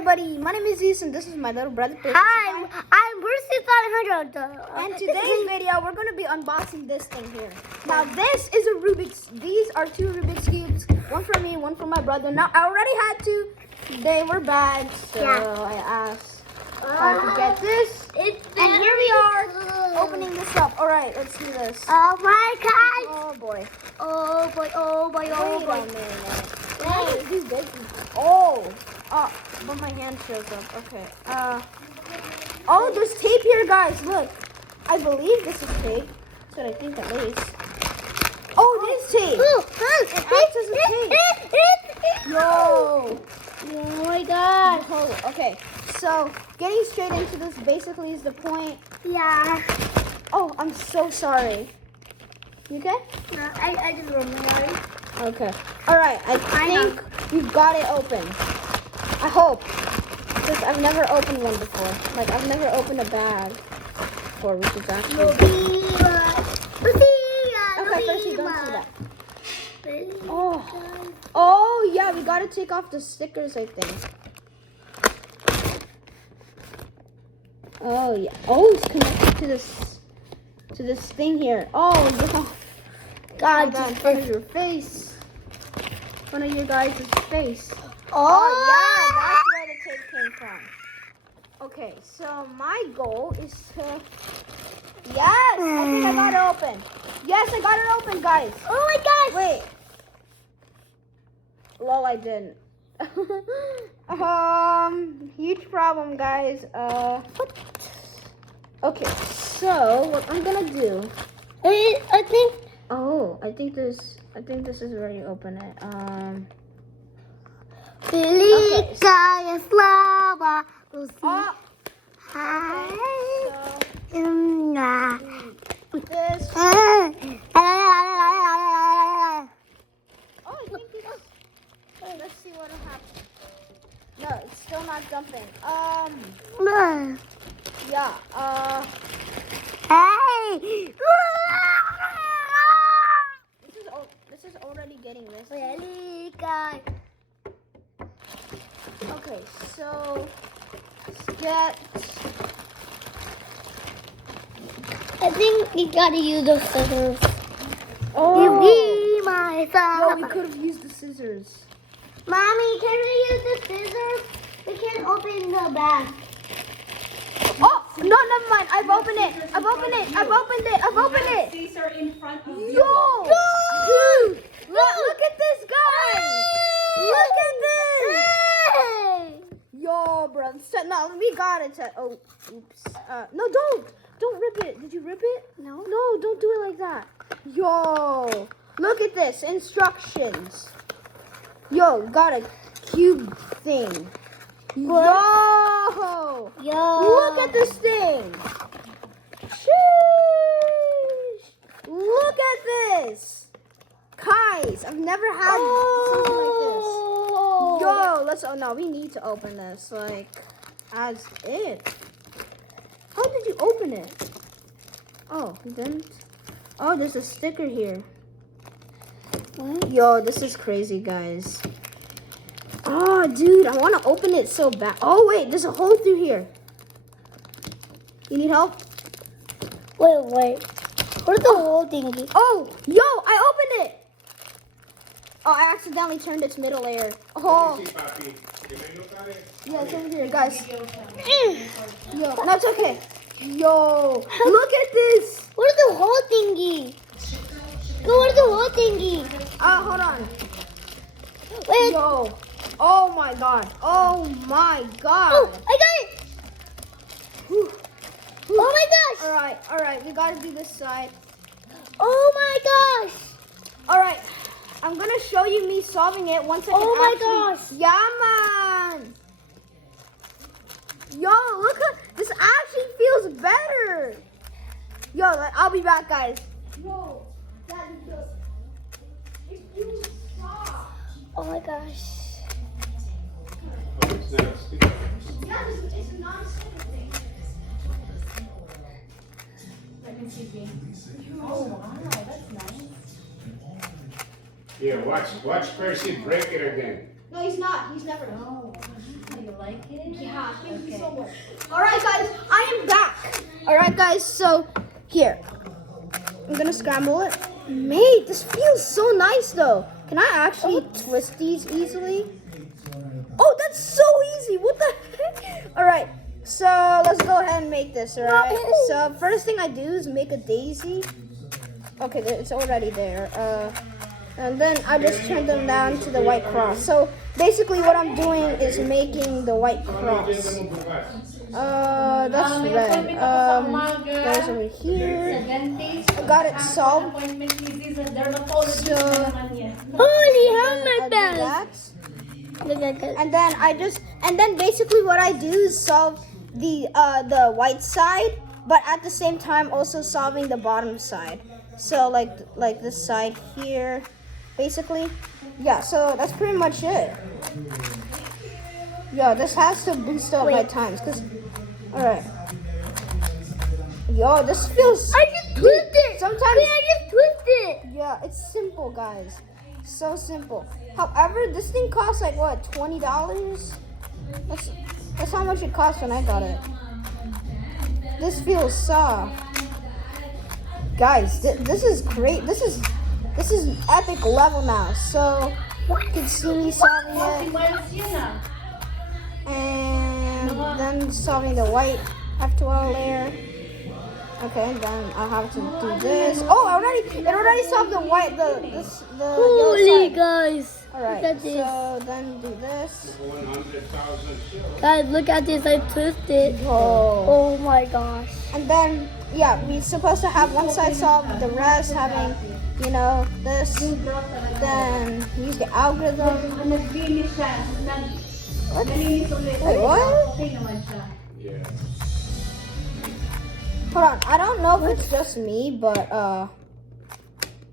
everybody, my name is Zeus and this is my little brother. Hi, I'm Bruce 500. And today's video, we're going to be unboxing this thing here. Now this is a Rubik's, these are two Rubik's Cubes, one for me, one for my brother. Now I already had two, they were bad, so I asked if I could get this. And here we are, opening this up. Alright, let's do this. Oh my god. Oh boy. Oh boy, oh boy, oh boy. Wait, these big. Oh, but my hand shows up. Okay. Oh, there's tape here, guys. Look, I believe this is tape. That's what I think at least. Oh, it is tape. It acts as a tape. Yo. Oh my god. Oh, okay. So, getting straight into this basically is the point. Yeah. Oh, I'm so sorry. You okay? No, I just remember. Okay. All right. I think you've got it open. I hope. Because I've never opened one before. Like, I've never opened a bag before, which is actually... Okay, first you don't see that. Oh. Oh, yeah, we got to take off the stickers, I think. Oh, yeah. Oh, it's connected to this thing here. Oh, yeah. God, in front of your face. In front of your guys' face. Oh, yeah, that's where the tape came from. Okay, so my goal is to... Yes, I think I got it open. Yes, I got it open, guys. Oh my gosh. Wait. Lol, I didn't. Huge problem, guys. Okay, so what I'm gonna do... I think... Oh, I think this is where you open it. Великая слава Руси. Oh, this. Oh, I think this. Let's see what'll happen. No, it's still not jumping. Yeah. Hey. This is already getting risky. Okay, so let's get. I think we gotta use those scissors. Oh, You be my yo, we son. could have used the scissors. Mommy, can we use the scissors? We can't open the bag. Oh, no, never mind. I've opened it. I've opened it. These are in front of you. Yo, dude, look at this, guys. Look at this. Hey. Yo, bro. No, we got it. Oh, oops. No, don't rip it. Did you rip it? No. No, don't do it like that. Yo, look at this. Instructions. Yo, got a cube thing. Yo, look at this thing. Sheesh. Look at this. Guys, I've never had something like this. Yo, oh no, we need to open this, like, as it. How did you open it? Oh, you didn't? Oh, there's a sticker here. What? Yo, this is crazy, guys. Oh, dude, I want to open it so bad. Oh, wait, there's a hole through here. You need help? Wait. Where's the whole thingy? Oh, yo, I opened it. Oh, I accidentally turned its middle layer. Oh. Yeah, it's over here, guys. Yo, no, it's okay. Yo, look at this. Where's the whole thingy? Where's the whole thingy? Hold on. Wait. Yo. Oh my god. Oh my god. Oh, I got it. Whew. Oh my gosh. All right. We gotta do this side. Oh my gosh. All right. I'm gonna show you me solving it once I can Oh my Yeah, man. Yo, look at this. Actually feels better. Yo, I'll be back, guys. Yo, that feels. It feels soft. Oh my gosh. Yeah, it's a non-stick thing. Let me see. Oh wow, that's nice. Yeah, watch Percy break it again. No, he's not. He's never. Oh, how do you like like it? Yeah, thank you Okay. so much. Alright guys, I am back. Alright guys, so here. I'm gonna scramble it. Mate, this feels so nice though. Can I actually twist these easily? Oh, that's so easy. What the heck? Alright, so let's go ahead and make this, alright? So first thing I do is make a daisy. Okay, it's already there. And then I just turn them down to the white cross. So basically what I'm doing is making the white cross. That's red. There's over here. I got it solved. So, Holy hell, my I do bad. that. Look at that. And then basically what I do is solve the white side, but at the same time also solving the bottom side. So like this side here, basically. Yeah, so that's pretty much it. Yo, this has to boost up my times, cause alright. Yo, this feels I just twisted. sometimes I just twisted. yeah, it's simple guys. So simple. However, this thing costs like what, $20? That's how much it cost when I got it. This feels soft. Guys, this is great. This is epic level now. So you can see me solving it. And then solving the white F12 layer. Okay, then I'll have to do this. Oh, it already solved the white, the Holy yellow side. guys. Alright, Look at this. so then do this. Guys, look at this. I twisted. Oh. Oh my gosh. And then, yeah, we're supposed to have one side solved, the rest having, you know, this. Then use the algorithm. What? Wait, what? Hold on, I don't know if it's just me, but,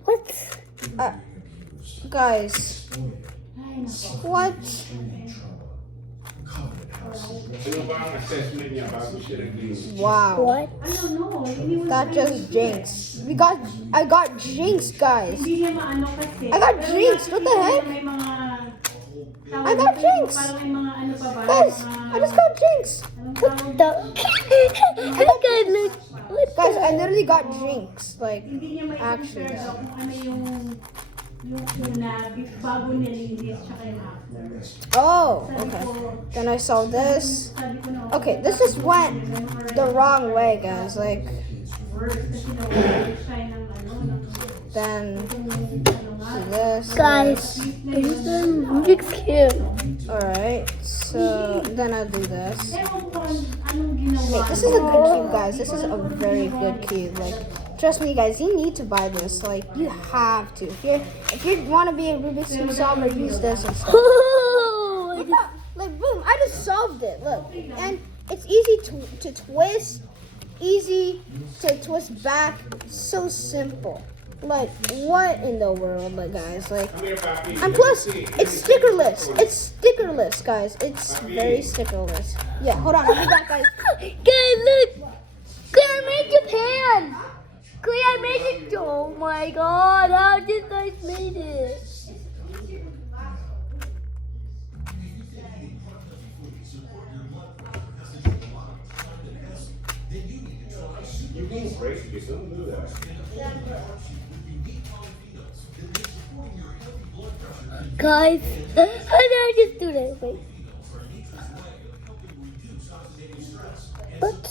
What? guys, what? Wow. What? That just jinxed. I got jinxed, guys. I got jinxed. What the heck? I got jinxed. Guys, I just got jinxed. What the? Guys, look. Guys, I literally got jinxed. Like, actually. Oh, okay. Then I saw this. Okay, this just went the wrong way, guys. Like, then do this. Guys, this is the Rubik's Cube. Alright, so then I'll do this. Wait, this is a good cube, guys. This is a very good cube. Like, trust me, guys, you need to buy this. Like, you have to. If you want to be a Rubik's Cube solver, use this and stuff. Like, boom, I just solved it. Look, and it's easy to twist, easy to twist back. So simple. Like, what in the world, like, guys? Like, and plus, it's stickerless. It's stickerless, guys. It's very stickerless. Yeah, hold on, I'll be back, guys. Guys, look. Claire, I made Japan. Claire, I made it. Oh my god, how did you guys made it? You can break it, don't do that. Guys, how did I just do that? Wait. What?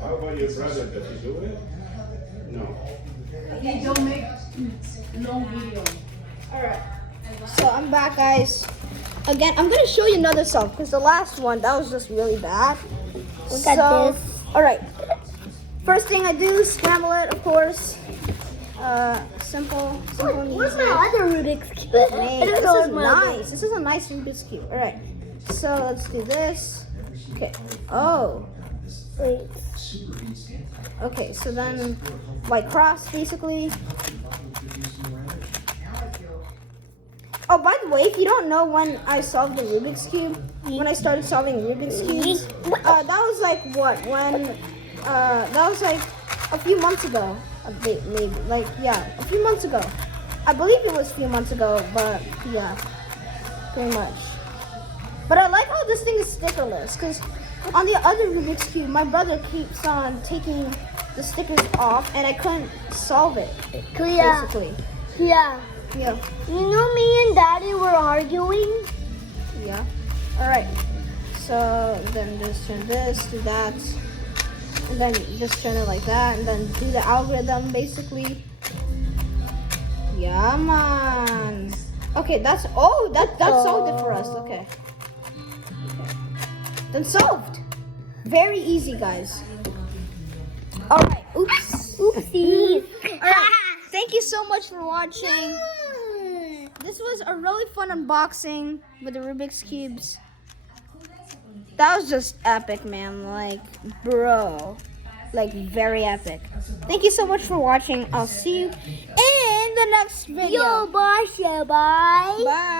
How about your brother? Does he do it? No. He don't make long video. Alright, so I'm back, guys. Again, I'm going to show you another solve, because the last one, that was just really bad. Look at this. Alright, first thing I do is scramble it, of course. Simple and Where's easy. my other Rubik's Cube? Hey, I don't this know is where's my other- nice. This is a nice Rubik's Cube. Alright, so let's do this. Okay, oh. Wait. Okay, so then white cross, basically. Oh, by the way, if you don't know when I solved the Rubik's Cube, when I started solving Rubik's Cubes, that was like what? When, that was like a few months ago. Maybe, like, yeah, a few months ago. I believe it was a few months ago, but yeah. pretty much. But I like how this thing is stickerless, because on the other Rubik's Cube, my brother keeps on taking the stickers off, and I couldn't solve it, Kuya, basically. yeah. Yeah. You know, me and Daddy were arguing. Yeah. Alright. So then just turn this, do that. And then just turn it like that. And then do the algorithm basically. Yeah, man. Okay, that solved it for us. Okay. Then solved. Very easy, guys. Alright. Oops. Oopsie. Alright. Thank you so much for watching. This was a really fun unboxing with the Rubik's Cubes. That was just epic, man. Like, bro. Like, very epic. Thank you so much for watching. I'll see you in the next video. Yo, bye, bye. Bye.